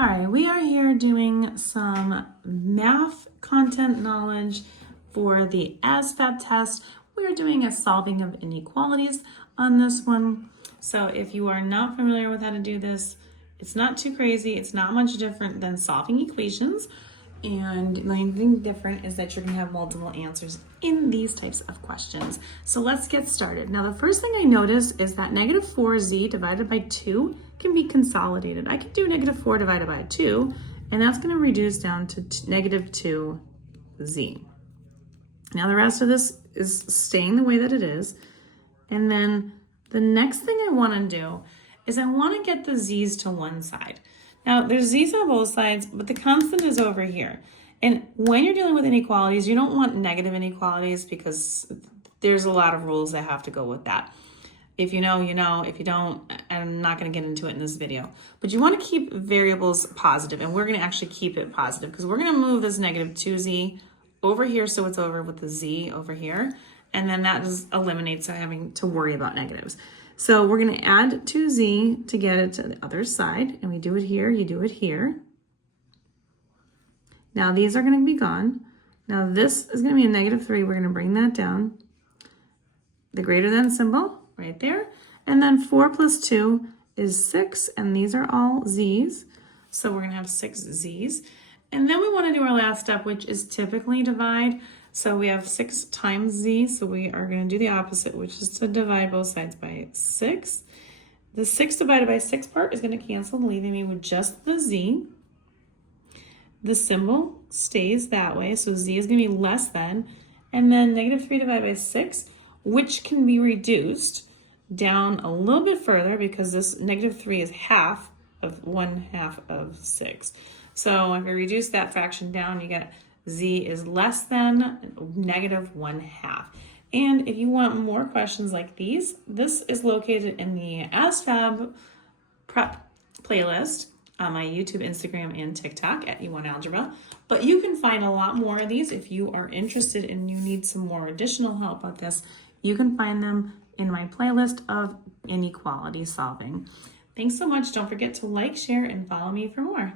All right, we are here doing some math content knowledge for the ASVAB test. We are doing a solving of inequalities on this one. So if you are not familiar with how to do this, it's not too crazy. It's not much different than solving equations. And the only thing different is that you're gonna have multiple answers in these types of questions. So let's get started. Now, the first thing I notice is that negative 4z divided by 2 can be consolidated. I can do negative 4 divided by 2, and that's gonna reduce down to negative 2z. Now, the rest of this is staying the way that it is. And then the next thing I wanna do is I wanna get the z's to one side. Now, there's z's on both sides, but the constant is over here. And when you're dealing with inequalities, you don't want negative inequalities because there's a lot of rules that have to go with that. If you know, you know. If you don't, I'm not going to get into it in this video. But you want to keep variables positive, and we're going to actually keep it positive because we're going to move this negative 2z over here so it's over with the z over here. And then that just eliminates having to worry about negatives. So we're going to add 2z to get it to the other side, and we do it here, you do it here. Now these are going to be gone. Now this is going to be a negative 3. We're going to bring that down. The greater than symbol right there. And then 4 plus 2 is 6, and these are all z's. So we're going to have 6 z's. And then we want to do our last step, which is typically divide. So we have 6 times z, so we are going to do the opposite, which is to divide both sides by 6. The 6 divided by 6 part is going to cancel, leaving me with just the z. The symbol stays that way, so z is going to be less than. And then negative 3 divided by 6, which can be reduced down a little bit further because this negative 3 is half of 1/2 of 6. So if I reduce that fraction down, you get z is less than negative 1/2. And if you want more questions like these, this is located in the ASVAB prep playlist on my YouTube, Instagram, and TikTok at YouWantAlgebra. But you can find a lot more of these if you are interested and you need some more additional help with this. You can find them in my playlist of inequality solving. Thanks so much. Don't forget to like, share, and follow me for more.